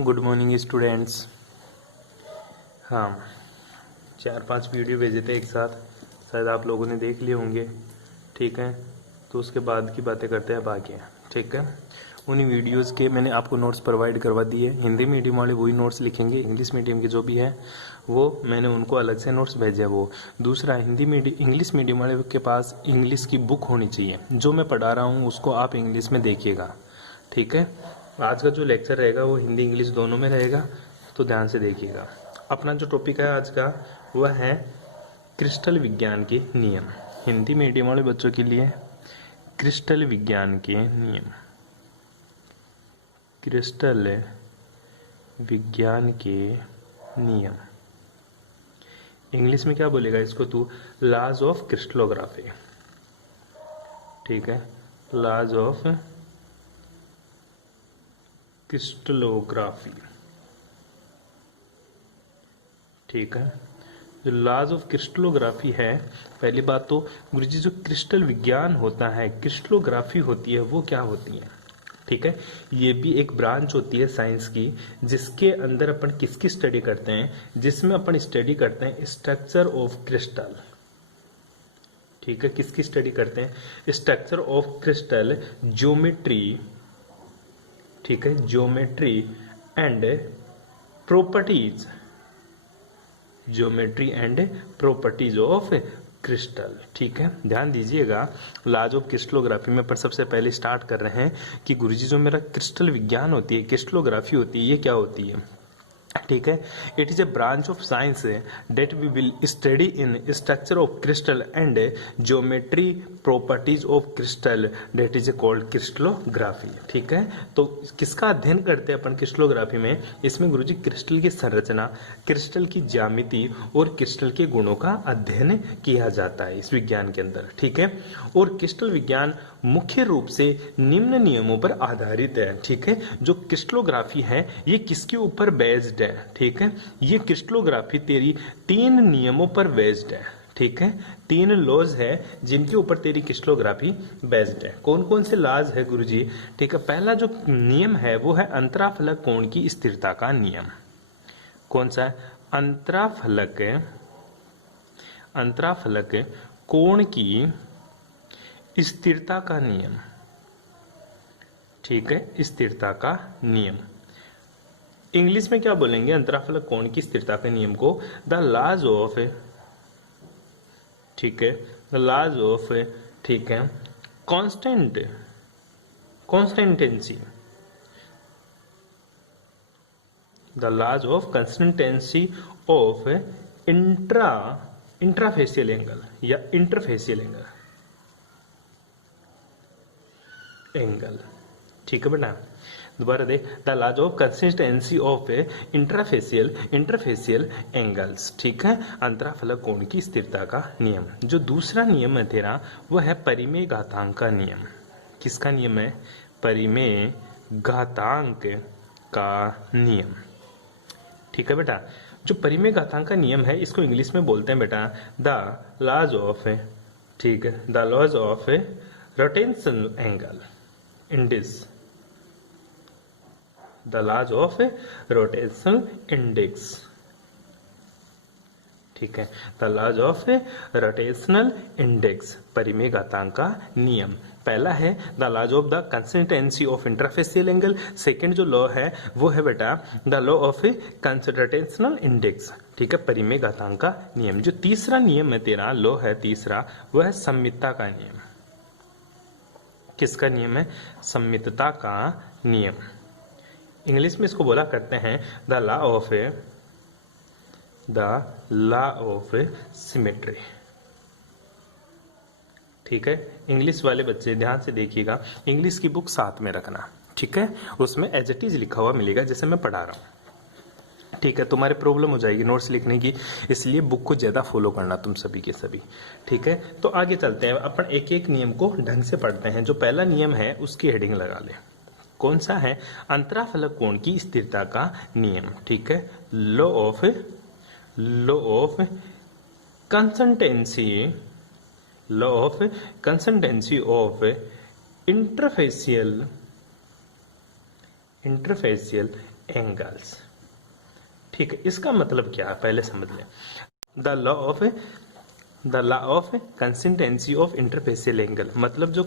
Good morning students. हाँ, 4-5 video भेजे थे एक साथ, शायद आप लोगों ने देख लिए होंगे। ठीक है, तो उसके बाद की बातें करते हैं बाकी। ठीक है, उन्हीं वीडियोस के मैंने आपको नोट्स प्रोवाइड करवा दिए। हिंदी मीडियम वाले वही नोट्स लिखेंगे, इंग्लिश मीडियम के जो भी है वो मैंने उनको अलग से नोट्स भेजे। वो दूसरा, इंग्लिश मीडियम वाले के पास इंग्लिश की बुक होनी चाहिए। जो मैं पढ़ा रहा हूँ उसको आप इंग्लिश में देखिएगा। ठीक है, आज का जो लेक्चर रहेगा वो हिंदी इंग्लिश दोनों में रहेगा, तो ध्यान से देखिएगा। अपना जो टॉपिक है आज का वह है क्रिस्टल विज्ञान के नियम। हिंदी मीडियम वाले बच्चों के लिए क्रिस्टल विज्ञान के नियम, क्रिस्टल विज्ञान के नियम। इंग्लिश में क्या बोलेगा इसको तू? Laws of crystallography. ठीक है, लॉज ऑफ क्रिस्टलोग्राफी। ठीक है, जो लॉज ऑफ क्रिस्टलोग्राफी है, पहली बात तो गुरुजी जो क्रिस्टल विज्ञान होता है, क्रिस्टलोग्राफी होती है, वो क्या होती है? ठीक है, ये भी एक ब्रांच होती है साइंस की, जिसके अंदर अपन किसकी स्टडी करते हैं? जिसमें अपन स्टडी करते हैं स्ट्रक्चर ऑफ क्रिस्टल। ठीक है, किसकी स्टडी करते हैं? Structure of crystal, geometry. ठीक है, geometry and properties, geometry and properties of crystal. ठीक है, ध्यान दीजिएगा। लॉज ऑफ क्रिस्टलोग्राफी में पर सबसे पहले स्टार्ट कर रहे हैं कि गुरुजी जो मेरा क्रिस्टल विज्ञान होती है, क्रिस्टलोग्राफी होती है, ये क्या होती है? ठीक है, it is a branch of science that we will study in structure of crystal and geometry properties of crystal, that is called crystallography. ठीक है, तो किसका अध्ययन करते हैं अपन क्रिस्टलोग्राफी में? इसमें गुरुजी क्रिस्टल की संरचना, क्रिस्टल की ज्यामिति और क्रिस्टल के गुणों का अध्ययन किया जाता है इस विज्ञान के अंदर। ठीक है, और क्रिस्टल विज्ञान मुख्य रूप से निम्न नियमों पर आधारित है। ठीक है, जो क्रिस्टलोग्राफी है ये किसके ऊपर बेस्ड है? ठीक है, ये क्रिस्टलोग्राफी तेरी 3 नियमों पर बेस्ड है। ठीक है, 3 लॉज है जिनके ऊपर तेरी क्रिस्टलोग्राफी बेस्ड है। कौन कौन से लॉज है गुरुजी? ठीक है, पहला जो नियम है वो है अंतराफलक कोण की स्थिरता का नियम। कौन सा है? अंतराफलक कोण की स्थिरता का नियम। ठीक है, स्थिरता का नियम। इंग्लिश में क्या बोलेंगे अंतराफलक कोण की स्थिरता के नियम को? द लॉज ऑफ, ठीक है, द लॉज ऑफ, ठीक है, constancy, the laws of consistency of intrafacial angle या इंटरफेशियल एंगल। ठीक है बेटा, दोबारा देख, the laws of consistency of interfacial angles. ठीक है, अंतराफलक कोण की स्थिरता का नियम। जो दूसरा नियम है तेरा वो है परिमेय घातांक का नियम। किसका नियम है? परिमेय घातांक का नियम। ठीक है बेटा, जो परिमेय घातांक का नियम है इसको इंग्लिश में बोलते हैं बेटा द लॉज ऑफ, ठीक है, the laws of rotational angle index, the laws of rotational index. ठीक है, the laws of rotational index, परिमेय घातांक का नियम। पहला है the laws of the consistency of interfacial angle. Second जो लॉ है वो है बेटा the law of rotational index. ठीक है, परिमेय घातांक का नियम। जो तीसरा नियम है तेरा, लॉ है तीसरा, वह है सममितता का नियम। किसका नियम है? सममितता का नियम। इंग्लिश में इसको बोला करते हैं द लॉ ऑफ सिमेट्री। ठीक है, इंग्लिश वाले बच्चे ध्यान से देखिएगा, इंग्लिश की बुक साथ में रखना। ठीक है, उसमें एज इट इज लिखा हुआ मिलेगा जैसे मैं पढ़ा रहा हूं। ठीक है, तुम्हारे प्रॉब्लम हो जाएगी नोट्स लिखने की, इसलिए बुक को ज्यादा फॉलो करना तुम सभी के सभी। ठीक है, तो आगे चलते हैं, अपन एक एक नियम को ढंग से पढ़ते हैं। जो पहला नियम है उसकी हेडिंग लगा ले। कौन सा है? अंतराफलक कोण की स्थिरता का नियम। ठीक है, law of consistency of interfacial angles. ठीक है, इसका मतलब क्या है पहले समझ लें। The law of consistency of interfacial angle, मतलब जो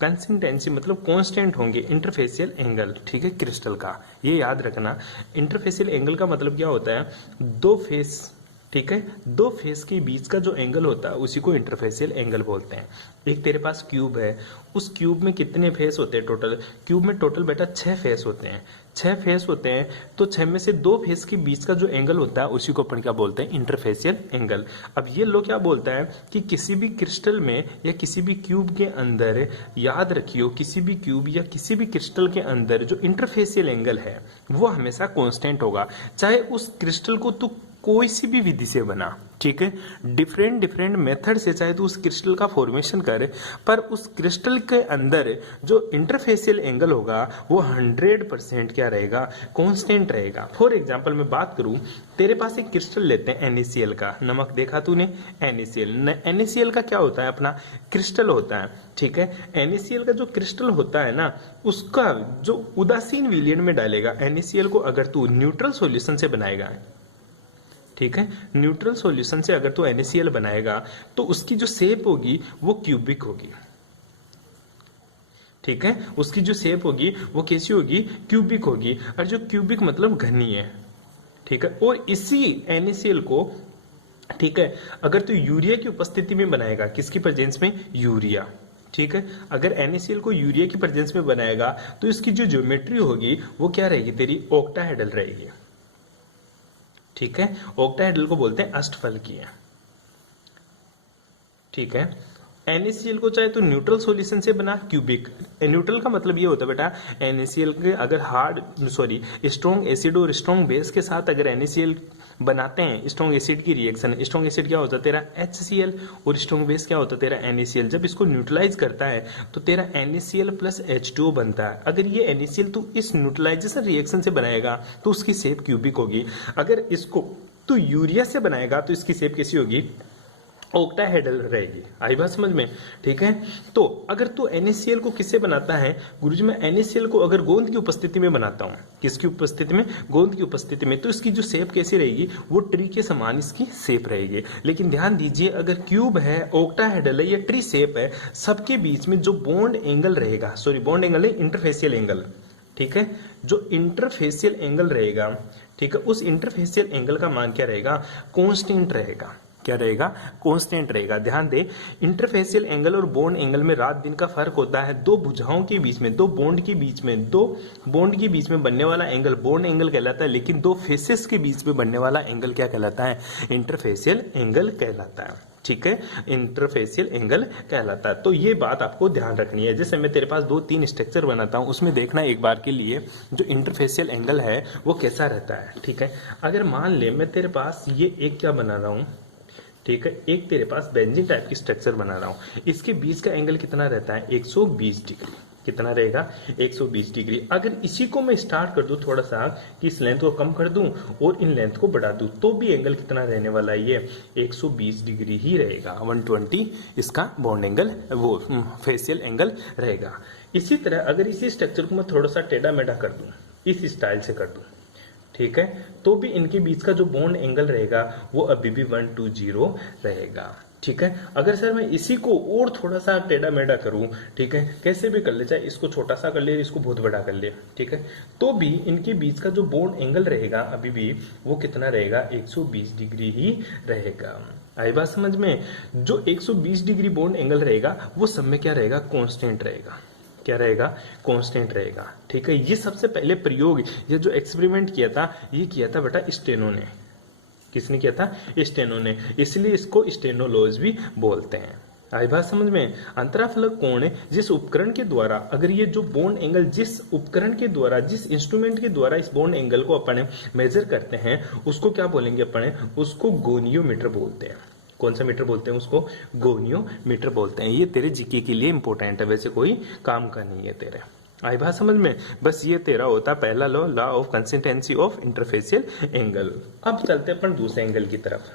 कंसिस्टेंसी मतलब कांस्टेंट होंगे इंटरफेसियल एंगल, ठीक है, क्रिस्टल का। ये याद रखना, इंटरफेसियल एंगल का मतलब क्या होता है, दो फेस, ठीक है, दो फेस के बीच का जो एंगल होता है उसी को इंटरफेसियल एंगल बोलते हैं। एक तेरे पास क्यूब है, उस क्यूब में कितने फेस होते हैं टोटल, क्यूब में टोटल बेटा 6 फेस होते हैं, 6 फेस होते हैं, तो 6 में से 2 फेस के बीच का जो एंगल होता है उसी को अपन क्या बोलते हैं, इंटरफेसियल एंगल। अब ये लोग क्या बोलता है कि किसी भी क्रिस्टल में या किसी भी क्यूब के अंदर, याद रखियो, किसी भी क्यूब या किसी भी क्रिस्टल के अंदर जो इंटरफेसियल एंगल है वो हमेशा कांस्टेंट होगा, चाहे उस क्रिस्टल को तू कोई सी भी विधि से बना, ठीक है, डिफरेंट डिफरेंट मेथड से चाहे तो उस क्रिस्टल का फॉर्मेशन करे, पर उस क्रिस्टल के अंदर जो इंटरफेसियल एंगल होगा वो 100% क्या रहेगा, कांस्टेंट रहेगा। फॉर एग्जांपल मैं बात करूं, तेरे पास एक क्रिस्टल लेते हैं NaCl का, नमक देखा तूने, NaCl का क्या होता है, अपना क्रिस्टल होता है, ठीक है। NaCl का जो क्रिस्टल होता है ना, उसका जो उदासीन विलयन में डालेगा NaCl को, अगर तू न्यूट्रल सॉल्यूशन से बनाएगा, ठीक है, न्यूट्रल सॉल्यूशन से अगर तो NaCl बनाएगा तो उसकी जो शेप होगी वो क्यूबिक होगी, ठीक है, उसकी जो शेप होगी वो कैसी होगी, क्यूबिक होगी, और जो क्यूबिक मतलब घनी है, ठीक है। और इसी NaCl को, ठीक है, अगर तो यूरिया की उपस्थिति में बनाएगा, किसकी प्रेजेंस में, यूरिया, ठीक है, अगर NaCl को यूरिया की प्रेजेंस में बनाएगा तो इसकी जो ज्योमेट्री होगी वो क्या रहेगी, तेरी ऑक्टाहेड्रल रहेगी, ठीक है, ऑक्टाहेड्रल को बोलते हैं अष्टफलकीय, ठीक है। NaCl को चाहे तो न्यूट्रल सॉल्यूशन से बना, क्यूबिक, न्यूट्रल का मतलब ये होता है बेटा, NaCl के अगर स्ट्रॉन्ग एसिड और स्ट्रॉन्ग बेस के साथ अगर NaCl बनाते हैं, स्ट्रॉन्ग एसिड की रिएक्शन, स्ट्रॉन्ग एसिड क्या होता है तेरा HCl, और स्ट्रॉन्ग बेस क्या होता है तेरा NaCl, जब इसको न्यूट्रलाइज करता है तो तेरा NaCl प्लस H2O बनता है। अगर ये NaCl तू इस न्यूट्रलाइजेशन रिएक्शन से बनाएगा तो उसकी शेप क्यूबिक होगी, अगर इसको तू यूरिया से बनाएगा तो इसकी शेप कैसी होगी, ऑक्टाहेड्रल रहेगी। आई बात समझ में, ठीक है। तो अगर तू NaCl को किससे बनाता है, गुरुजी मैं NaCl को अगर गोंद की उपस्थिति में बनाता हूँ, किसकी उपस्थिति में, गोंद की उपस्थिति में, तो इसकी जो शेप कैसी रहेगी, वो ट्री के समान इसकी शेप रहेगी। लेकिन ध्यान दीजिए, अगर क्यूब है, ऑक्टाहेड्रल है या ट्री शेप है, सबके बीच में जो बॉन्ड एंगल रहेगा, बॉन्ड एंगल है इंटरफेसियल एंगल, ठीक है, जो इंटरफेसियल एंगल रहेगा, ठीक है, उस इंटरफेसियल एंगल का मान क्या रहेगा, कांस्टेंट रहेगा, क्या रहेगा, कांस्टेंट रहेगा। ध्यान दे, इंटरफेसियल एंगल और बॉन्ड एंगल में रात दिन का फर्क होता है, दो भुजाओं के बीच में, दो बॉन्ड के बीच में बनने वाला एंगल बॉन्ड एंगल कहलाता है, लेकिन दो फेसेस के बीच में बनने वाला एंगल क्या कहलाता है, इंटरफेसियल एंगल कहलाता है, ठीक है, इंटरफेसियल एंगल कहलाता है। तो ये बात आपको ध्यान रखनी है। जैसे मैं तेरे पास 2-3 स्ट्रक्चर बनाता हूं, उसमें देखना एक बार के लिए जो इंटरफेसियल एंगल है वो कैसा रहता है, ठीक है। अगर मान ले मैं तेरे पास ये एक क्या बना रहा हूं, ठीक है, एक तेरे पास बेंजीन टाइप की स्ट्रक्चर बना रहा हूं, इसके बीच का एंगल कितना रहता है, 120 डिग्री, कितना रहेगा, 120 डिग्री। अगर इसी को मैं स्टार्ट कर दूं थोड़ा सा कि इस लेंथ को कम कर दूं और इन लेंथ को बढ़ा दूं, तो भी एंगल कितना रहने वाला है, ये 120 डिग्री ही रहेगा, 120 इसका बॉन्ड एंगल, वो फेसियल एंगल रहेगा। इसी तरह अगर इसी स्ट्रक्चर को मैं थोड़ा सा टेढ़ा मेढ़ा कर दूं, इस स्टाइल से कर दूं, ठीक है, तो भी इनके बीच का जो बॉन्ड एंगल रहेगा वो अभी भी 120 रहेगा, ठीक है। अगर सर मैं इसी को और थोड़ा सा टेढ़ा मेढ़ा करूं, ठीक है, कैसे भी कर ले, चाहे इसको छोटा सा कर ले, इसको बहुत बड़ा कर ले, ठीक है, तो भी इनके बीच का जो बॉन्ड एंगल रहेगा अभी भी वो कितना रहेगा, 120 डिग्री ही रहेगा। आई बात समझ में, जो 120 डिग्री बॉन्ड एंगल रहेगा वो सब में क्या रहेगा, कांस्टेंट रहेगा, क्या रहेगा, कांस्टेंट रहेगा, ठीक है। ये सबसे पहले प्रयोग, ये जो एक्सपेरिमेंट किया था, ये किया था बेटा स्टेनो ने। किसने किया था, स्टेनो ने, इसलिए इसको स्टेनोलॉज भी बोलते हैं। आई बात समझ में। अंतराफलक कोण जिस उपकरण के द्वारा, अगर ये जो बॉन्ड एंगल जिस उपकरण के द्वारा, जिस इंस्ट्रूमेंट के द्वारा इस बॉन्ड एंगल को अपन मेजर करते हैं, उसको क्या बोलेंगे अपन, उसको गोनियोमीटर बोलते हैं। कौन सा मीटर बोलते हैं, उसको गोनियोमीटर बोलते हैं। ये तेरे जीके के लिए इंपॉर्टेंट है, वैसे कोई काम का नहीं है तेरे। आई बात समझ में। बस ये तेरा होता है पहला law, law of consistency of interfacial angle. अब चलते हैं अपन दूसरे एंगल की तरफ,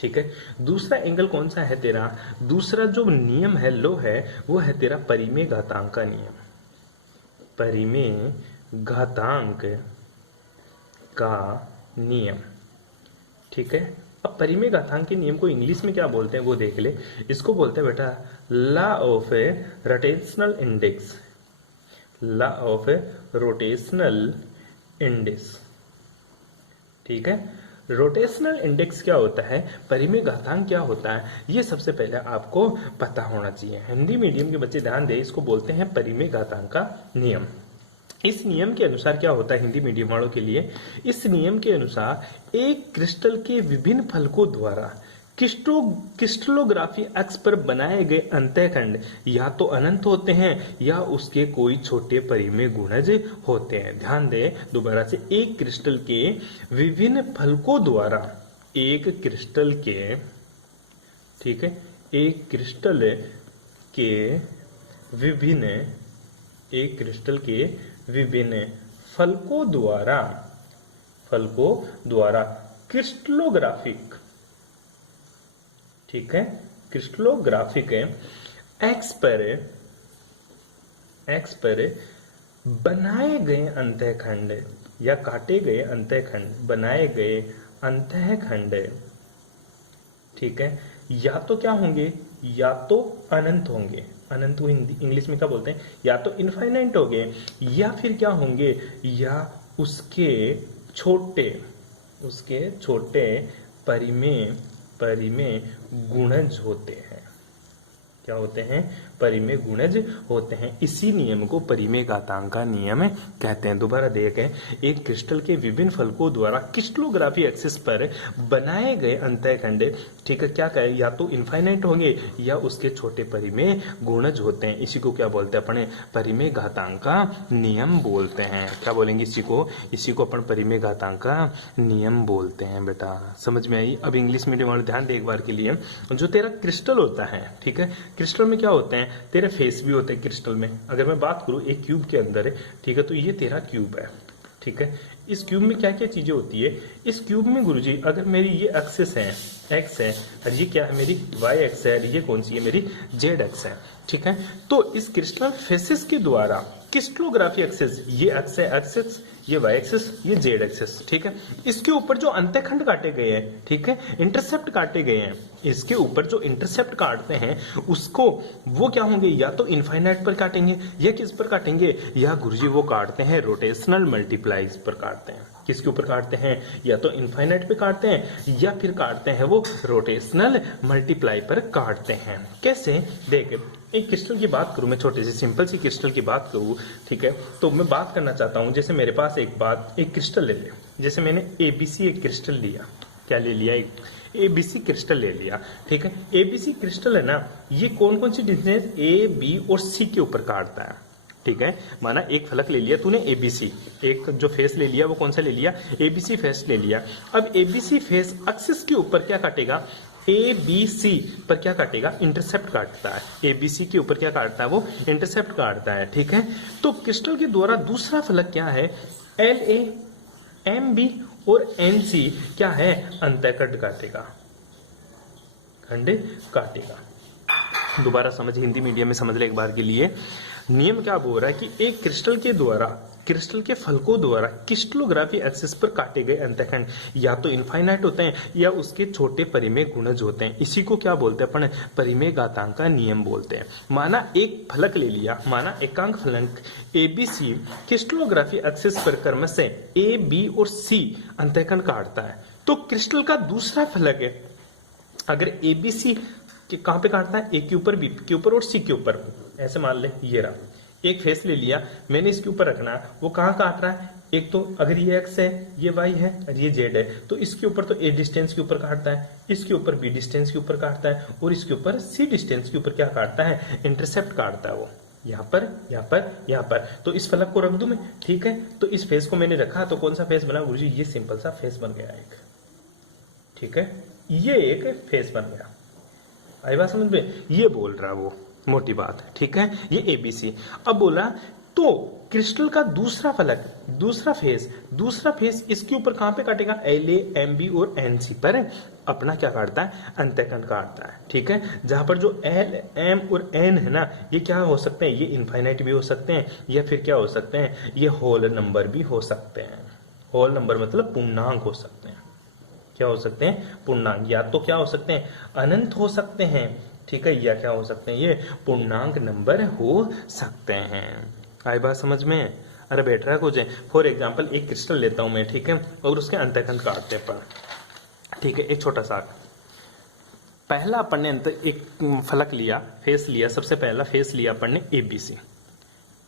ठीक है। दूसरा एंगल कौन सा है तेरा, दूसरा जो नियम है, लॉ है, वो है तेरा परिमेय घातांक का नियम। परिमेय घातांक का नियम। ठीक है, अब परिमेय घातांक के नियम को इंग्लिश में क्या बोलते हैं वो देख ले। इसको बोलते हैं बेटा law of A rotational index, law of A rotational index. ठीक है, रोटेशनल इंडेक्स क्या होता है, परिमेय घातांक क्या होता है, ये सबसे पहले आपको पता होना चाहिए। हिंदी मीडियम के बच्चे ध्यान दें, इसको बोलते हैं परिमेय घातांक का नियम। इस नियम के अनुसार क्या होता है हिंदी मीडियम वालों के लिए, इस नियम के अनुसार एक क्रिस्टल के विभिन्न फलकों द्वारा क्रिस्टलोग्राफी अक्ष पर बनाए गए अंतःखंड या तो अनंत होते हैं या उसके कोई छोटे परिमेय गुणज होते हैं। ध्यान दें दोबारा से, एक क्रिस्टल के विभिन्न फलकों द्वारा, एक क्रिस्टल के, ठीक है, एक क्रिस्टल के विभिन्न, एक क्रिस्टल के विभिन्न फलकों द्वारा क्रिस्टलोग्राफिक, ठीक है, क्रिस्टलोग्राफिक एक्स पर बनाए गए अंतःखंड या काटे गए अंतःखंड, बनाए गए अंतःखंड, ठीक है, या तो क्या होंगे, या तो अनंत होंगे, अनंत को हिंदी इंग्लिश में क्या बोलते हैं, या तो इनफाइनाइट होंगे, या फिर क्या होंगे, या उसके छोटे परिमेय गुणज होते हैं। क्या होते हैं, परिमेय गुणज होते हैं। इसी नियम को परिमेय घातांक का नियम कहते हैं। दोबारा देखें, एक क्रिस्टल के विभिन्न फलकों द्वारा क्रिस्टलोग्राफी एक्सिस पर बनाए गए अंतःखंड, ठीक है, क्या कहे, या तो इनफाइनाइट होंगे या उसके छोटे परिमेय गुणज होते हैं। इसी को क्या बोलते हैं अपने, परिमेय घातांक का नियम बोलते हैं। क्या बोलेंगे इसी को अपन परिमेय घातांक का नियम बोलते हैं। बेटा समझ में आई। अब इंग्लिश मीडियम वाले ध्यान दे एक बार के लिए, जो तेरा क्रिस्टल होता है, ठीक है, क्रिस्टल में क्या होते हैं, तेरे फेस भी होते हैं क्रिस्टल में। अगर मैं बात करूं एक क्यूब के अंदर है, ठीक है, तो ये तेरा क्यूब है, ठीक है। इस क्यूब में क्या क्या चीजें होती है, इस क्यूब में गुरुजी अगर मेरी ये एक्सिस है, एक्स है, और ये क्या है मेरी वाई एक्स है, और ये कौन सी है मेरी जेड एक्स है, ठीक है। तो इस क्रिस्टल फेसिस के द्वारा क्रिस्टलोग्राफी एक्सिस, ये एक्स है एक्सिस, ये वाई एक्सिस, ये जेड एक्सिस, ठीक है। इसके ऊपर जो अंतःखंड काटे गए हैं, ठीक है, इंटरसेप्ट काटे गए हैं, इसके ऊपर जो इंटरसेप्ट काटते हैं उसको, वो क्या होंगे, या तो इनफाइनाइट पर काटेंगे या किस पर काटेंगे, या गुरुजी वो काटते हैं रोटेशनल मल्टीप्लाईज पर काटते हैं। किसके ऊपर काटते हैं, या तो इनफाइनाइट पे काटते हैं या फिर काटते हैं वो रोटेशनल मल्टीप्लाई पर काटते हैं। कैसे, देख एक क्रिस्टल की बात करूं मैं, छोटी सी सिंपल सी क्रिस्टल की बात करूं, ठीक है, तो मैं बात करना चाहता हूं, जैसे मेरे पास एक क्रिस्टल ले ले, जैसे मैंने एबीसी एक क्रिस्टल लिया, क्या ले लिया, एक एबीसी क्रिस्टल ले लिया, ठीक है। एबीसी क्रिस्टल है ना, ये कौन कौन सी डिस्टेंस ए बी और सी के ऊपर काटता है, ठीक है। माना एक फलक ले लिया तूने एबीसी, एक जो फेस ले लिया वो कौन सा ले लिया, एबीसी फेस ले लिया। अब एबीसी फेस एक्सिस के ऊपर क्या काटेगा, एबीसी पर क्या काटेगा, इंटरसेप्ट काटता है। एबीसी के ऊपर क्या काटता है, वो इंटरसेप्ट काटता है, ठीक है। तो क्रिस्टल के द्वारा दूसरा फलक क्या है, एल ए एम बी और एन सी क्या है, अंतःखंड काटेगा, खंड काटेगा। दोबारा समझ, हिंदी मीडियम में समझ ले एक बार के लिए। नियम क्या बोल रहा है कि एक क्रिस्टल के द्वारा, क्रिस्टल के फलकों द्वारा क्रिस्टलोग्राफी एक्सिस पर काटे गए अंतःखंड या तो इनफाइनाइट होते हैं या उसके छोटे परिमेय गुणज होते हैं। इसी को क्या बोलते हैं अपन, परिमेय घातांक का नियम बोलते हैं। माना एक फलक ले लिया, माना एकांक फलक एबीसी क्रिस्टलोग्राफी एक्सिस पर क्रमशः ए बी और सी अंतःखंड काटता है, तो क्रिस्टल का दूसरा फलक है, अगर एबीसी कहां पे काटता है, ए के ऊपर, बी के ऊपर और सी के ऊपर, ऐसे मान ले ये रहा एक फेस ले लिया मैंने, इसके ऊपर रखना है, वो कहां काट रहा है, एक तो अगर ये एक्स है, ये वाई है और ये जेड है, तो इसके ऊपर तो ए डिस्टेंस के ऊपर काटता है, इसके ऊपर बी डिस्टेंस के ऊपर काटता है, और इसके ऊपर सी डिस्टेंस के ऊपर क्या काटता है, इंटरसेप्ट काटता है वो, यहाँ पर, यहाँ पर, यहाँ पर। तो इस फलक को रख दूं मैं, ठीक है। तो इस फेस को मैंने रखा, तो कौन सा फेस बना गुरुजी, ये सिंपल सा फेस बन गया एक, ठीक है, ये एक फेस बन गया। आई बात समझ में, ये बोल रहा वो मोटी बात है, ठीक है, ये एबीसी। अब बोला तो क्रिस्टल का दूसरा फलक, दूसरा फेस इसके ऊपर कहां पे काटेगा, एल ए एम बी और एन सी पर अपना क्या काटता है, अंतःखंड काटता है, ठीक है। जहां पर जो एल एम और एन है ना, ये क्या हो सकते हैं, ये इनफाइनाइट भी हो सकते हैं या फिर क्या हो सकते हैं, ये होल नंबर भी हो सकते हैं, होल नंबर मतलब पूर्णांक हो सकते हैं। क्या हो सकते हैं? पूर्णांक। या तो क्या हो सकते हैं? अनंत हो सकते हैं, ठीक है, या क्या हो सकते हैं? ये पूर्णांक नंबर हो सकते हैं। आई बात समझ में? अरे बैठ रहा है कुछ? फॉर एग्जाम्पल एक क्रिस्टल लेता हूं मैं, ठीक है, और उसके अंतःखंड काटते हैं अपन, ठीक है, एक छोटा सा। पहला अपन ने एक फलक लिया, फेस लिया, सबसे पहला फेस लिया अपन ने एबीसी,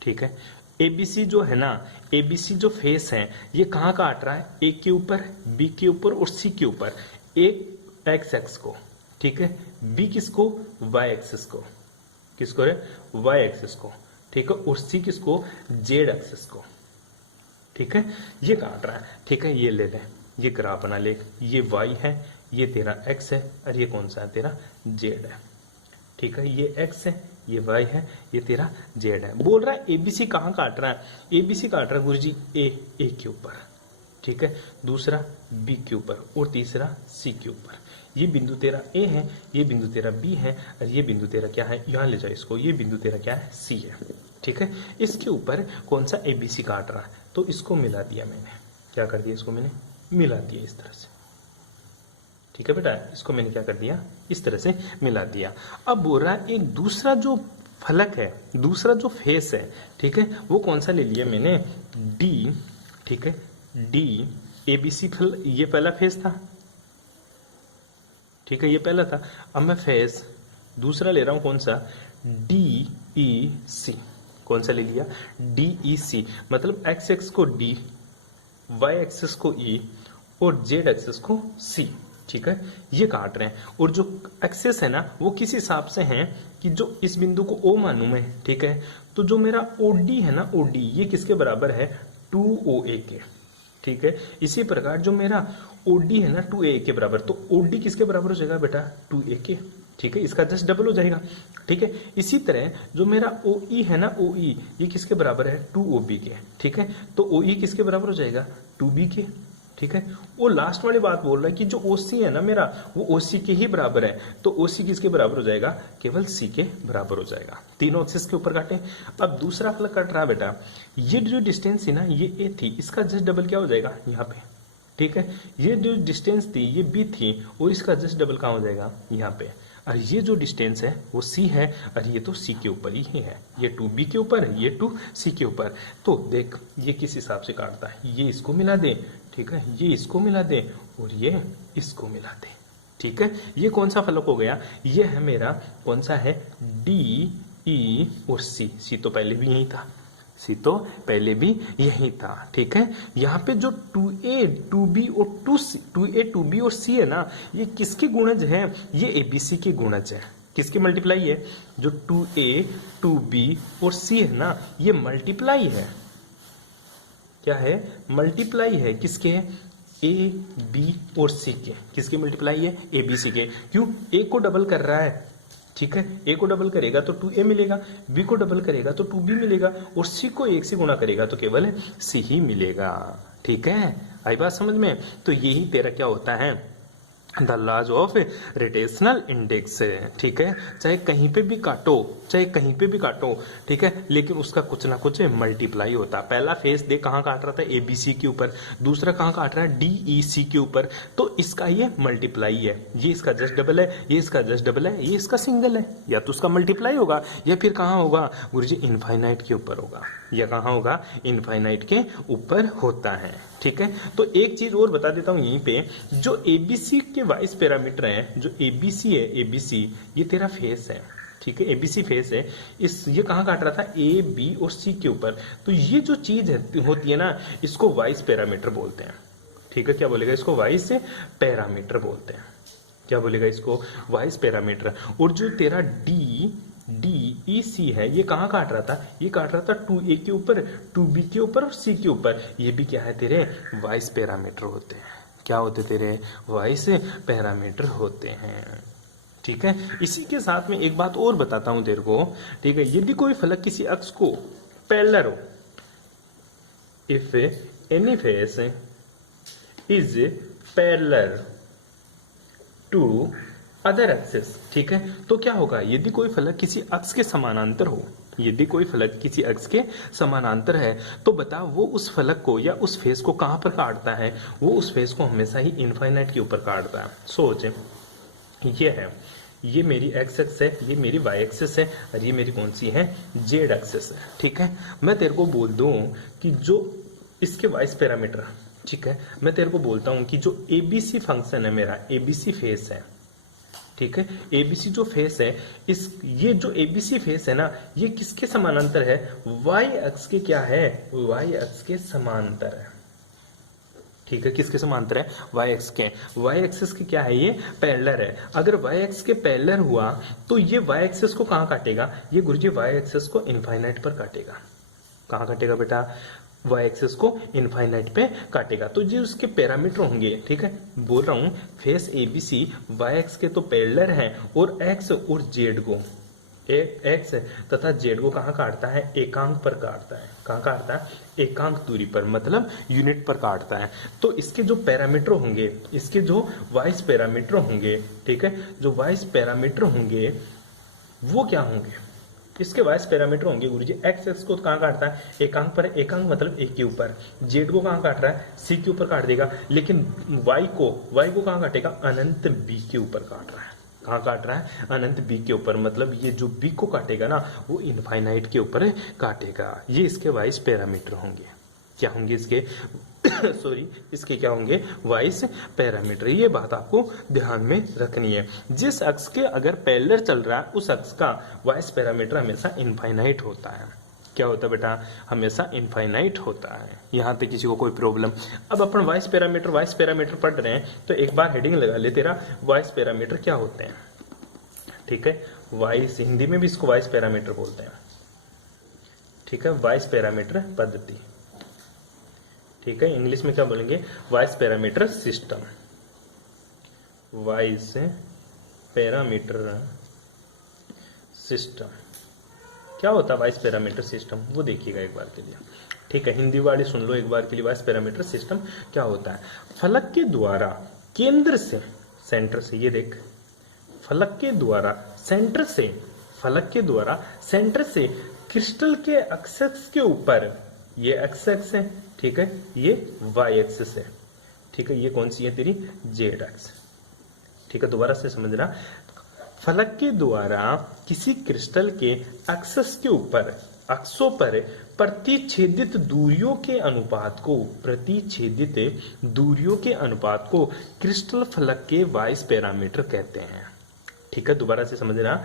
ठीक है। एबीसी जो है ना, एबीसी जो फेस है ये कहाँ काट रहा है? ए के ऊपर, बी के ऊपर और सी के ऊपर। एक एक्स एक्स को, ठीक है, बी किसको? वाई एक्सिस को, किसको रे? वाई एक्सिस को, ठीक है, और सी किसको? जेड एक्सिस को, ठीक है, ये काट रहा है, ठीक है। ये ले ले, ये ग्राफ बना ले, ये वाई है, ये तेरा एक्स है, और ये कौन सा है? तेरा जेड है, ठीक है। ये एक्स है, ये वाई है, ये तेरा जेड है। बोल रहा है एबीसी कहाँ काट रहा है? एबीसी काट रहा है गुरुजी ए के ऊपर, ठीक है, दूसरा बी के ऊपर और तीसरा सी के ऊपर। ये बिंदु तेरा ए है, ये बिंदु तेरा बी है, और ये बिंदु तेरा क्या है? यहां ले जाओ इसको, ये बिंदु तेरा क्या है? सी है, ठीक है। इसके ऊपर कौन सा? एबीसी काट रहा है, तो इसको मिला दिया मैंने। क्या कर दिया? इसको मैंने मिला दिया इस तरह से, ठीक है बेटा, इसको मैंने क्या कर दिया? इस तरह से मिला दिया। अब बोल रहा है एक दूसरा जो फलक है, दूसरा जो फेस है, ठीक है, वो कौन सा ले लिया मैंने? डी, ठीक है, डी एबीसी फल, ये पहला फेस था, ठीक है, ये पहला था। अब मैं फेस दूसरा ले रहा हूं, कौन सा? डी ई सी। कौन सा ले लिया? डी ई सी, मतलब एक्स एक्स को डी, वाई एक्सिस को ई और जेड एक्सिस को सी, ठीक है। ये काट रहे हैं, और जो एक्सेस है ना वो किस हिसाब से है कि जो इस बिंदु को ओ मानू मैं, ठीक है, तो जो मेरा ओडी है ना, ओडी ये किसके बराबर है? 2OA के, ठीक है। इसी प्रकार जो मेरा ओडी है ना 2A के बराबर, तो ओडी किसके बराबर हो जाएगा बेटा? 2A के, ठीक है, इसका जस्ट डबल हो जाएगा, ठीक है। इसी तरह जो मेरा OE है ना, OE ये किसके बराबर है? 2OB के, ठीक है, तो OE किसके बराबर हो जाएगा? 2B के, ठीक है। वो लास्ट वाली बात बोल रहा है कि जो OC है ना मेरा, वो OC के ही बराबर है, तो OC किसके बराबर हो जाएगा? केवल C के बराबर हो जाएगा। तीनों एक्सिस के ऊपर काटे। अब दूसरा फलक कट रहा है बेटा, ये जो डिस्टेंस थी ना, ये A थी, इसका जस्ट डबल क्या हो जाएगा? यहाँ पे, ठीक है। ये जो डिस्टेंस थी ये B थी, और इसका जस्ट डबल कहाँ हो जाएगा? यहाँ पे। और ये जो डिस्टेंस है वो C है, और ये तो C के ऊपर ही है, ये 2B के ऊपर, ये 2C के ऊपर। तो देख ये किस हिसाब से काटता है, ये इसको मिला दे, ठीक है, ये इसको मिला दे और ये इसको मिला दे, ठीक है। ये कौन सा फलक हो गया? ये है मेरा कौन सा है? D E और C तो पहले भी यही था, सी तो पहले भी यही था, ठीक है। यहाँ पे जो 2A 2B और 2A 2B और C है ना, ये किसके गुणज है? ये ABC के गुणज है। किसकी मल्टीप्लाई है? जो 2A 2B और C है ना, ये मल्टीप्लाई है। क्या है? मल्टीप्लाई है। किसके? A B और C के। किसके मल्टीप्लाई है? ABC के। क्यों? A को डबल कर रहा है, ठीक है, ए को डबल करेगा तो 2A मिलेगा, बी को डबल करेगा तो 2B मिलेगा, और सी को एक से गुणा करेगा तो केवल सी ही मिलेगा, ठीक है। आई बात समझ में? तो यही तेरा क्या होता है? The laws of rotational index, ठीक है। चाहे कहीं पे भी काटो, चाहे कहीं पे भी काटो, ठीक है, लेकिन उसका कुछ ना कुछ मल्टीप्लाई होता है। पहला फेस देख कहाँ काट रहा था? एबीसी के ऊपर, दूसरा कहाँ काट रहा है? डीईसी के ऊपर, तो इसका ये मल्टीप्लाई है, ये इसका जस्ट डबल है, ये इसका जस्ट डबल है, ये इसका सिंगल है। या तो उसका मल्टीप्लाई होगा, या फिर कहाँ होगा गुरुजी? इनफाइनाइट के ऊपर होगा, या कहाँ होगा? इनफाइनाइट के ऊपर होता है, ठीक है। तो एक चीज और बता देता हूं यहीं पे, जो एबीसी के वाइस पैरामीटर हैं, जो एबीसी है, एबीसी ये तेरा फेस है, ठीक है, एबीसी फेस है। ये कहाँ काट रहा था? ए बी और सी के ऊपर। तो ये जो चीज होती है ना, इसको वाइस पैरामीटर बोलते हैं, ठीक है। क्या बोलेगा इसको? वाइस पैरामीटर बोलते हैं। क्या बोलेगा इसको? Vice parameter. और जो तेरा DEC है, ये कहाँ काट रहा था? ये काट रहा था 2A के ऊपर, 2B के ऊपर और C के ऊपर। ये भी क्या है? तेरे वाइस पैरामीटर होते हैं। क्या होते तेरे? वाइस पैरामीटर होते हैं, ठीक है। इसी के साथ में एक बात और बताता हूं तेरे को, ठीक है। यदि कोई फलक किसी अक्ष को पैरेलल हो, if any face is parallel to other axis, ठीक है। तो क्या होगा, यदि कोई फलक किसी अक्ष के समानांतर हो, यदि कोई फलक किसी अक्ष के समानांतर है, तो बता वो उस फलक को या उस फेस को कहां पर काटता है, वो उस फेस को हमेशा ही इनफाइनाइट के ऊपर काटता है। सोच, ये है, ये मेरी एक्स एक्स है, ये मेरी वाई एक्सिस है, और ये मेरी कौन सी है, जेड एक्सिस है, ठीक है। मैं तेरे को बोल दूं कि जो इसके वाइस पैरामीटर, ठीक है, मैं तेरे को बोलता हूं कि जो एबीसी फंक्शन है मेरा, एबीसी फेस है, ठीक है, एबीसी जो फेस है, इस ये जो एबीसी फेस है ना, ये किसके समानांतर है, वाई अक्ष के, क्या है, वाई अक्ष के समांतर है, ठीक है। किसके समांतर है, वाई एक्स के, वाई एक्सिस के क्या है, ये पैरेलल है। अगर वाई एक्स के पैरेलल हुआ तो ये वाई एक्सिस को कहां काटेगा, ये गुरुजी वाई एक्सिस को इनफाइनाइट पर काटेगा। कहां काटेगा बेटा, वाई एक्सिस को इनफाइनाइट पे काटेगा। तो जो उसके पैरामीटर होंगे, ठीक है, बोल रहा हूं फेस एबीसी वाई एक्स के तो पैरेलल है, और एक्स और जेड को, एक्स तथा जेड को कहां काटता है, एकांक पर काटता है। कहां काटता है, एकांक दूरी पर, मतलब यूनिट पर काटता है। तो इसके जो पैरामीटर होंगे, इसके जो वाइस पैरामीटर होंगे, ठीक है, जो वाइस पैरामीटर होंगे वो क्या होंगे, इसके वाइस पैरामीटर होंगे गुरुजी, एक्स एक्स को कहां काटता है, एकांक पर, एकांक मतलब एक के ऊपर, जेड को कहां काट रहा है, सी के ऊपर काट देगा, लेकिन वाई को कहां काटेगा, अनंत बी के ऊपर काट रहा है। कहां काट रहा है, अनंत बी के ऊपर, मतलब ये जो बी को काटेगा ना, वो इनफाइनाइट के ऊपर काटेगा। ये इसके वाइस पैरामीटर होंगे, क्या होंगे इसके सॉरी, इसके क्या होंगे, वाइस पैरामीटर। ये बात आपको ध्यान में रखनी है। जिस अक्ष के अगर पैरेलल चल रहा है, उस अक्ष का वाइस पैरामीटर हमेशा इनफाइनाइट होता है। क्या होता है बेटा, हमेशा इनफाइनाइट होता है। यहां तक किसी को कोई प्रॉब्लम। अब अपन वाइस पैरामीटर पढ़ रहे हैं, तो एक बार हेडिंग लगा ले, तेरा वाइस पैरामीटर क्या होते हैं, ठीक है। वाइस, हिंदी में भी इसको वाइस पैरामीटर बोलते हैं, ठीक है, वाइस पैरामीटर पद्धति, ठीक है। इंग्लिश में क्या बोलेंगे, vice parameter system, vice parameter system. क्या होता है वाइस पैरामीटर सिस्टम, वो देखिएगा एक बार के लिए, ठीक है। हिंदी वाले सुन लो एक बार के लिए, वाइस पैरामीटर सिस्टम क्या होता है। फलक के द्वारा केंद्र से, सेंटर से, ये देख, फलक के द्वारा सेंटर से, फलक के द्वारा सेंटर से क्रिस्टल के एक्सिस के ऊपर, ये एक्सिस है, ठीक है, ये वाई एक्सिस है, ठीक है, ये कौन सी है तेरी, जेड एक्स, ठीक है। दोबारा से समझना, फलक के द्वारा किसी क्रिस्टल के एक्सिस के ऊपर, अक्षों पर प्रतिच्छेदित दूरियों के अनुपात को, प्रतिच्छेदित दूरियों के अनुपात को क्रिस्टल फलक के वाइस पैरामीटर कहते हैं, ठीक है। दोबारा से समझना,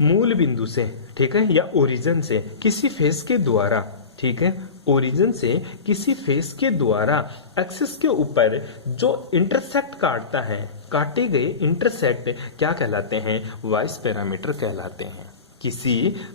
मूल बिंदु से, ठीक है, या ओरिजिन से किसी फेस के द्वारा, ठीक है, ओरिजिन से किसी फेस के द्वारा एक्सिस के ऊपर जो इंटरसेक्ट काटता है, काटे गए इंटरसेक्ट क्या कहलाते हैं, वाइस पैरामीटर कहलाते हैं। किसी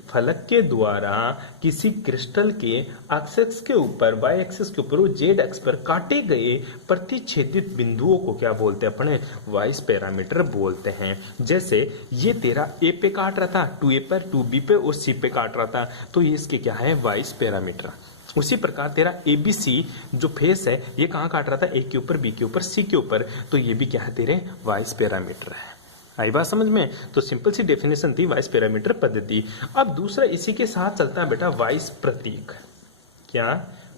फलक के द्वारा किसी क्रिस्टल के एक्सिस के ऊपर, वाई एक्सिस के ऊपर, जेड एक्स पर काटे गए प्रतिच्छेदित बिंदुओं को क्या बोलते हैं अपने, वाइस पैरामीटर बोलते हैं। जैसे ये तेरा ए पे काट रहा था, 2A पर, 2B पे और C पे काट रहा था, तो ये इसके क्या है, वाइस पैरामीटर। उसी प्रकार तेरा एबीसी जो फेस है, ये कहाँ काट रहा था, ए के ऊपर, बी के ऊपर, सी के ऊपर, तो ये भी क्या है, तेरे वाइस पैरामीटर है। आई बात समझ में। तो सिंपल सी डेफिनेशन थी वाइस पैरामीटर पद्धति। अब दूसरा इसी के साथ चलता है बेटा वाइस प्रतीक। क्या,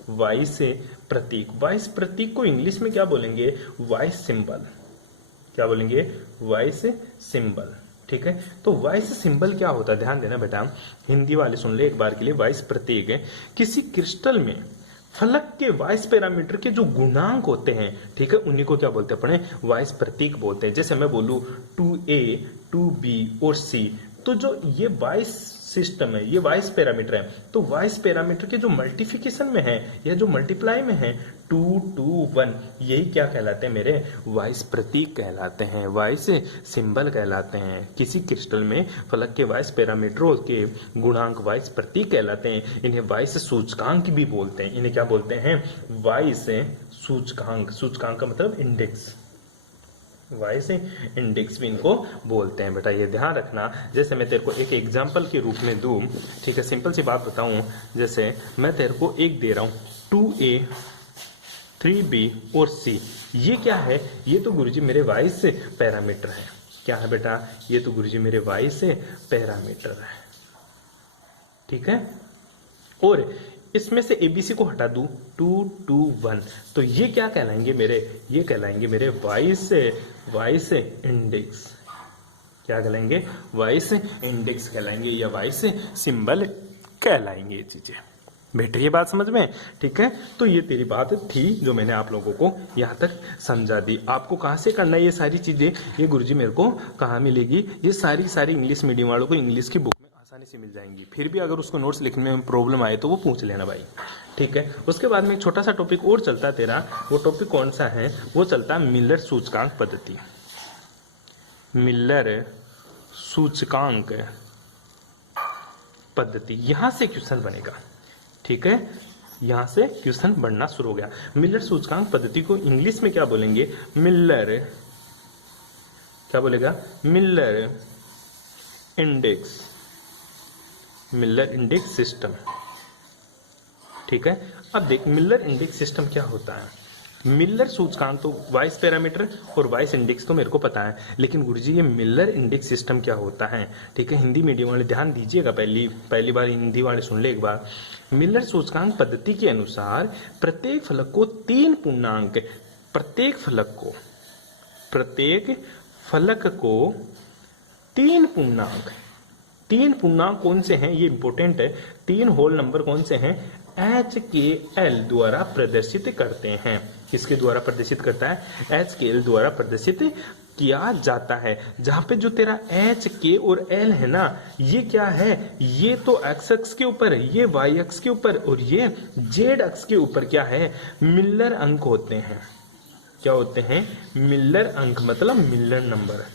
वाइस प्रतीक। वाइस प्रतीक को इंग्लिश में क्या बोलेंगे, वाइस सिंबल। क्या बोलेंगे, वाइस सिंबल, ठीक है। तो वाइस सिंबल क्या होता है, ध्यान देना बेटा, हिंदी वाले सुन ले एक बार के लिए। वाइस प्रतीक है किसी क्रिस्टल में फलक के वाइस पैरामीटर के जो गुणांक होते हैं, ठीक है, उन्हीं को क्या बोलते हैं अपने, वाइस प्रतीक बोलते हैं। जैसे मैं बोलूं 2A, 2B और C, तो जो ये वाइस सिस्टम है, ये वाइस पैरामीटर है, तो वाइस पैरामीटर के जो मल्टीप्लिकेशन में है या जो मल्टीप्लाई में है 2, 2, 1, यही क्या कहलाते हैं मेरे, वाइस प्रतीक कहलाते हैं, वाइस सिंबल कहलाते हैं। किसी क्रिस्टल में फलक के वाइस पैरामीटरों के गुणांक वाइस प्रतीक कहलाते हैं। इन्हें वाइस सूचकांक भी बोलते हैं। इन्हें क्या बोलते हैं, वाइस सूचकांक। सूचकांक का मतलब इंडेक्स, वाइस इंडेक्स भी इनको बोलते हैं बेटा, ये ध्यान रखना। जैसे मैं तेरे को एक एग्जांपल के रूप में दूं, ठीक है, सिंपल सी बात बताऊं, जैसे मैं तेरे को एक दे रहा हूं 2A, 3B और C, ये क्या है, ये तो गुरुजी मेरे वाइस पैरामीटर है, क्या है बेटा, ये तो गुरुजी मेरे वाई से पैरामीटर है, ठीक है। और इसमें से एबीसी को हटा दूं 2 2 1, तो ये क्या कहलाएंगे मेरे, ये कहलाएंगे मेरे वाई से इंडेक्स, क्या कहलाएंगे, वाई से इंडेक्स कहलाएंगे या वाई से सिंबल कहलाएंगे ये चीजें। बेटे ये बात समझ में, ठीक है। तो ये तेरी बात थी जो मैंने आप लोगों को यहाँ तक समझा दी। आपको कहाँ से करना है ये सारी चीजें, ये गुरुजी मेरे को कहाँ मिलेगी, ये सारी इंग्लिश मीडियम वालों को इंग्लिश की बुक में आसानी से मिल जाएंगी। फिर भी अगर उसको नोट्स लिखने में प्रॉब्लम आए तो वो पूछ लेना भाई, ठीक है। उसके बाद में एक छोटा सा टॉपिक और चलता है तेरा, वो टॉपिक कौन सा है, वो चलता है मिलर सूचकांक पद्धति। मिलर सूचकांक पद्धति, यहां से क्वेश्चन बनेगा, ठीक है। यहां से क्वेश्चन बनना शुरू हो गया। मिलर सूचकांक पद्धति को इंग्लिश में क्या बोलेंगे, मिलर, क्या बोलेगा, मिलर इंडेक्स सिस्टम, ठीक है। अब देख मिलर इंडेक्स सिस्टम क्या होता है। मिलर सूचकांक तो वाइस पैरामीटर और वाइस इंडेक्स तो मेरे को पता है, लेकिन गुरुजी ये मिलर इंडेक्स सिस्टम क्या होता है, ठीक है। हिंदी मीडियम वाले ध्यान दीजिएगा, पहली बार हिंदी वाले सुन ले एक बार। मिलर सूचकांक पद्धति के अनुसार प्रत्येक फलक को 3 पूर्णांक, प्रत्येक फलक को 3 पूर्णांक कौन से हैं, ये इंपॉर्टेंट है, 3 होल नंबर कौन से हैं, HKL द्वारा प्रदर्शित करते हैं। किसके द्वारा प्रदर्शित करता है, HKL द्वारा प्रदर्शित किया जाता है। जहां पे जो तेरा HK और L है ना, ये क्या है, ये तो x अक्ष के ऊपर, ये y अक्ष के ऊपर और ये z अक्ष के ऊपर क्या है, मिलर अंक होते हैं। क्या होते हैं, मिलर अंक, मतलब मिलर नंबर,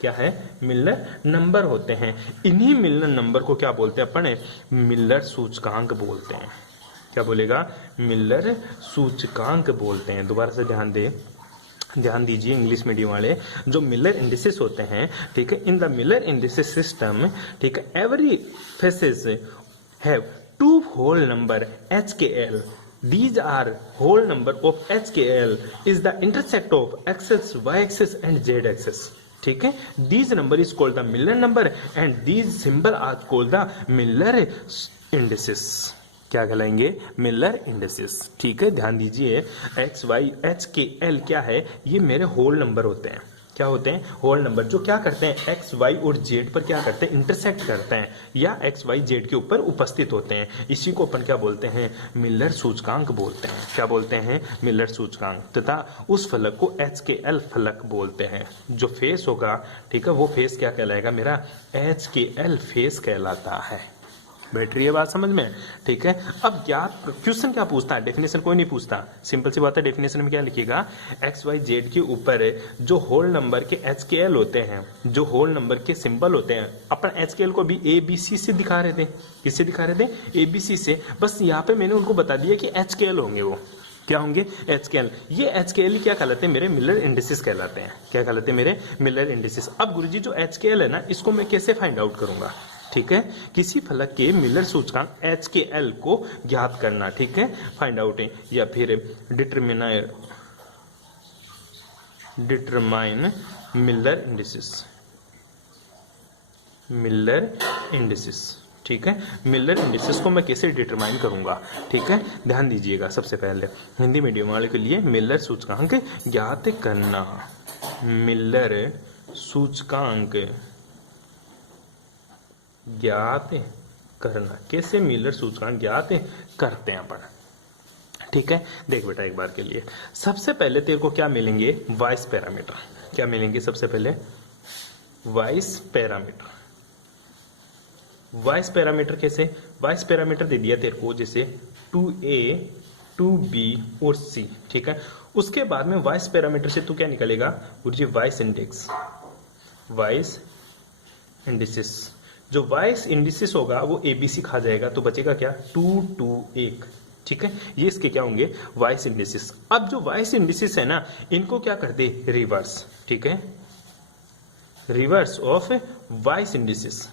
क्या है, मिलर नंबर होते हैं। इन्हीं मिलर नंबर को क्या बोलते हैं अपन, मिलर सूचकांक बोलते हैं। क्या बोलेगा, मिलर सूचकांक बोलते हैं। दोबारा से ध्यान दीजिए इंग्लिश मीडियम वाले, जो मिलर इंडिसेस होते हैं, ठीक है, in the Miller indices system, ठीक है, every faces have 2 whole number HKL. These are whole number of HKL is the intersect of x-axis, y-axis and z-axis. ठीक है, these number is called the Miller number and these symbol are called the Miller indices. क्या कहलाएंगे, Miller indices, ठीक है। ध्यान दीजिए, x Y H के L क्या है, ये मेरे होल नंबर होते हैं। क्या होते हैं, होल नंबर, जो क्या करते हैं, एक्स वाई और जेड पर क्या करते हैं, इंटरसेक्ट करते हैं या एक्स वाई जेड के ऊपर उपस्थित होते हैं। इसी को अपन क्या बोलते हैं, मिलर सूचकांक बोलते हैं। क्या बोलते हैं, मिलर सूचकांक। तथा उस फलक को HKL फलक बोलते हैं। जो फेस होगा, ठीक है, वो फेस क्या कहलाएगा, मेरा HKL फेस कहलाता है। बैठ रही है बात समझ में, ठीक है। अब क्या क्वेश्चन क्या पूछता है, डेफिनेशन कोई नहीं पूछता, सिंपल सी बात है। डेफिनेशन में क्या लिखिएगा, एक्स वाई जेड के ऊपर जो होल नंबर के HKL होते हैं, जो होल नंबर के सिंबल होते हैं, अपन HKL को भी ABC से दिखा रहे थे। किससे दिखा रहे थे, ABC से। बस यहाँ पे मैंने उनको बता दिया कि HKL होंगे, वो क्या होंगे, HKL। ये HKL क्या कहलाते हैं, मेरे मिलर इंडिसेस कहलाते हैं। क्या कहलाते हैं, मेरे मिलर इंडिसेस। अब गुरुजी जो HKL है ना, इसको मैं कैसे फाइंड आउट करूंगा, ठीक है। किसी फलक के मिलर सूचकांक HKL को ज्ञात करना, ठीक है, फाइंड आउट है, या फिर डिटरमाइन मिलर इंडिसेस, ठीक है। मिलर इंडिसेस को मैं कैसे डिटरमाइन करूंगा, ठीक है। ध्यान दीजिएगा, सबसे पहले हिंदी मीडियम वाले के लिए मिलर सूचकांक ज्ञात करना, मिलर सूचकांक ज्ञात करना, कैसे मिलर सूचकांक ज्ञात करते हैं अपन, ठीक है। देख बेटा एक बार के लिए, सबसे पहले तेरे को क्या मिलेंगे, वाइस पैरामीटर। क्या मिलेंगे, सबसे पहले वाइस पैरामीटर। वाइस पैरामीटर कैसे, वाइस पैरामीटर दे दिया तेरे को, जैसे 2A 2B और C, ठीक है। उसके बाद में वाइस पैरामीटर से तू क्या निकलेगा, गुरुजी वाइस इंडेक्स, वाइस इंडिसेस। जो वाइस इंडिसेस होगा वो ABC खा जाएगा, तो बचेगा क्या, 2 2 1, ठीक है। ये इसके क्या होंगे, वाइस इंडिसेस। अब जो वाइस इंडिसेस है ना, इनको क्या कर दे, रिवर्स, ठीक है, रिवर्स ऑफ वाइस इंडिसेस,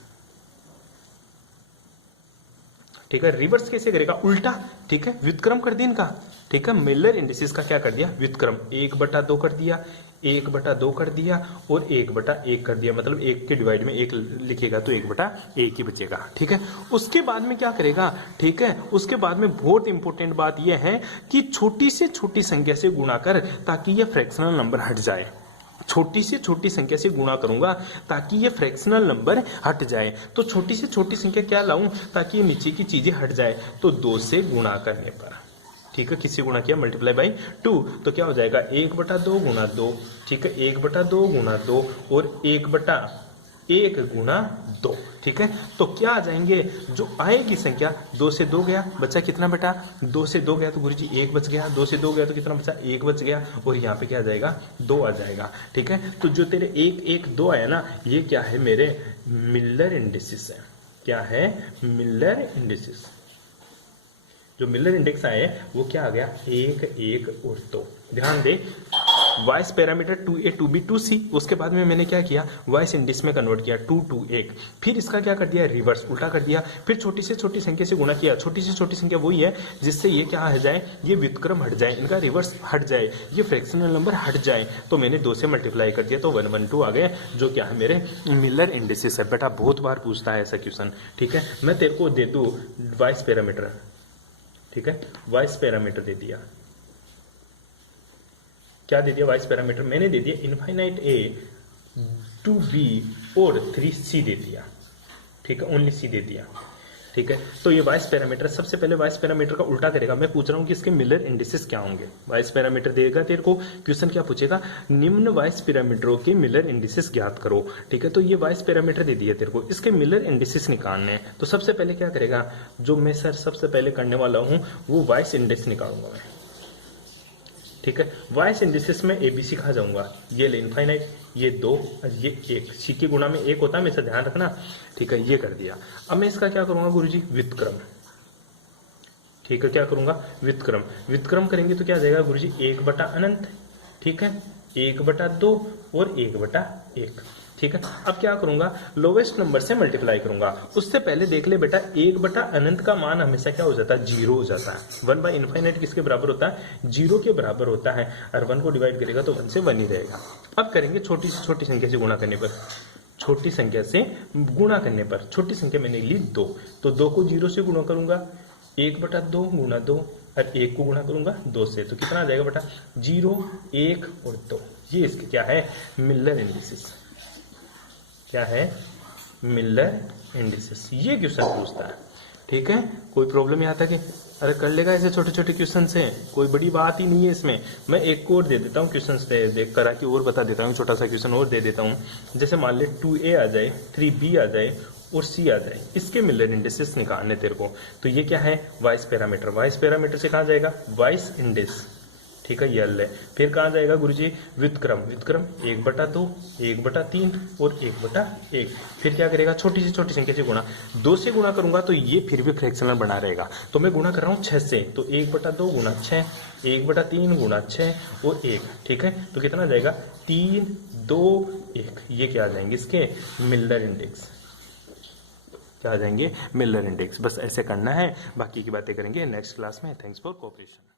ठीक है। रिवर्स कैसे करेगा, उल्टा, ठीक है, व्युत्क्रम कर दिया इनका, ठीक है। मिलर इंडिसेस का क्या कर दिया, व्युत्क्रम, 1/2 कर दिया, 1/2 कर दिया और 1/1 कर दिया, मतलब 1 के डिवाइड में 1 लिखेगा तो 1/1 ही बचेगा। ठीक है, उसके बाद में क्या करेगा, ठीक है, उसके बाद में बहुत इंपॉर्टेंट बात यह है कि छोटी से छोटी संख्या से गुणा कर ताकि यह फ्रैक्शनल नंबर हट जाए। छोटी से छोटी संख्या से गुणा करूंगा ताकि ये फ्रैक्शनल नंबर हट जाए। तो छोटी से छोटी संख्या क्या लाऊं ताकि ये नीचे की चीजें हट जाए, तो 2 से गुणा करने पर, ठीक है, किससे गुणा किया, मल्टीप्लाई बाई 2, तो क्या हो जाएगा 1/2 गुणा 2, ठीक है, 1/2 गुणा 2 और 1/1 गुणा 2, ठीक है। तो क्या आ जाएंगे, जो आएगी संख्या 2 से 2 गया, बचा कितना बेटा, 2 से 2 गया तो गुरुजी 1 बच गया, 2 से 2 गया तो कितना बचा, 1 बच गया, और यहाँ पे क्या आ जाएगा, 2 आ जाएगा। ठीक है, तो जो तेरे 1 1 2 आया ना, ये क्या है, मेरे मिलर इंडिसेस है। क्या है, मिलर इंडिसेस। जो मिलर इंडेक्स आए वो क्या आ गया, 1 1 और 2। ध्यान दे, voice parameter 2a 2b 2c, उसके बाद में मैंने क्या किया, वॉइस इंडिस में कन्वर्ट किया 2 2 1, फिर इसका क्या कर दिया, रिवर्स उल्टा कर दिया, फिर छोटी से छोटी संख्या से गुणा किया। छोटी से छोटी संख्या वही है जिससे ये क्या हट जाए, ये व्युत्क्रम हट जाए, इनका रिवर्स हट जाए, ये फ्रैक्शनल नंबर हट जाए। तो मैंने 2 से मल्टीप्लाई कर दिया तो 112 आ गए, जो क्या है मेरे मिलर इंडिसेस है। बेटा बहुत बार पूछता है ऐसा क्वेश्चन। ठीक है, मैं तेरे को दे दूं वॉइस पैरामीटर, ठीक है, वॉइस पैरामीटर दे दिया, क्या दे दिया, वॉइस पैरामीटर मैंने दे दिया इनफाइनाइट a 2b और 3c दे दिया। ठीक है, ओनली c दे दिया। ठीक है, तो ये वॉइस पैरामीटर, सबसे पहले वॉइस पैरामीटर का उल्टा करेगा। मैं पूछ रहा हूं कि इसके मिलर इंडिसेस क्या होंगे। वॉइस पैरामीटर देगा तेरे को, क्वेश्चन क्या पूछेगा, निम्न वॉइस पैरामीटरों के मिलर इंडिसेस ज्ञात करो। ठीक है, तो ये वॉइस पैरामीटर दे दिया तेरे को, इसके मिलर इंडिसेस निकालने हैं। तो सबसे पहले क्या करेगा, जो मैं सर सबसे पहले करने वाला हूं वो वॉइस इंडेक्स निकालूंगा मैं। ठीक है, वॉइस इंडिसेस में एबीसी खा जाऊंगा, ये ले इनफाइनाइट, ये 2, ये 1, सी के गुणा में 1 होता है, मेरा ध्यान रखना। ठीक है, ये कर दिया। अब मैं इसका क्या करूंगा गुरुजी, व्युत्क्रम। ठीक है, क्या करूंगा, व्युत्क्रम। व्युत्क्रम करेंगे तो क्या आ जाएगा गुरुजी, 1/अनंत, ठीक है, 1/2 और 1/1। ठीक है, अब क्या करूंगा, लोवेस्ट नंबर से मल्टीप्लाई करूंगा। उससे पहले देख ले बेटा, 1/अनंत का मान हमेशा क्या हो जाता है, 0 हो जाता है। 1/इनफाइनाइट किसके बराबर होता है, 0 के बराबर होता है, और 1 को डिवाइड करेगा तो 1 से 1 ही रहेगा। अब करेंगे छोटी से छोटी संख्या से गुणा करने पर, छोटी संख्या से गुणा करने पर, छोटी संख्या मैंने ली 2, तो 2 को 0 से गुणा करूंगा, 1/2 गुणा 2, और 1 को गुणा करूंगा 2 से, तो कितना आ जाएगा बेटा, 0 1 और 2। ये इसके क्या है, मिलर इंडिसेस। क्या है, मिलर इंडिसेस। ये क्वेश्चन पूछता है। ठीक है, कोई प्रॉब्लम यहाँ तक है, अरे कर लेगा ऐसे छोटे छोटे क्वेश्चन से, कोई बड़ी बात ही नहीं है इसमें। मैं एक और दे देता हूँ क्वेश्चन देख करा के और बता देता हूँ, छोटा सा क्वेश्चन और दे देता हूँ। जैसे मान ले 2a आ जाए, 3b आ जाए और c आ जाए, इसके मिलर इंडिसेस निकालने तेरे को। तो ये क्या है, वॉइस पैरामीटर। वॉइस पैरामीटर से कहाँ जाएगा, वॉइस इंडेक्स। ठीक है, ये हल है। फिर कहाँ जाएगा गुरुजी, व्युत्क्रम। व्युत्क्रम 1/2, 1/3 और 1/1। फिर क्या करेगा, छोटी से छोटी संख्या से गुणा। 2 से गुणा करूंगा तो ये फिर भी फ्रैक्शनल बना रहेगा, तो मैं गुणा कर रहा हूँ 6 से, तो 1/2 गुणा 6, 1/3 गुणा 6 और 1। ठीक है, तो कितना आ जाएगा, 3 2 1। ये क्या आ जाएंगे, इसके मिलर इंडेक्स। क्या आ जाएंगे, मिलर इंडेक्स। बस ऐसे करना है, बाकी की बातें करेंगे नेक्स्ट क्लास में। Thanks for cooperation.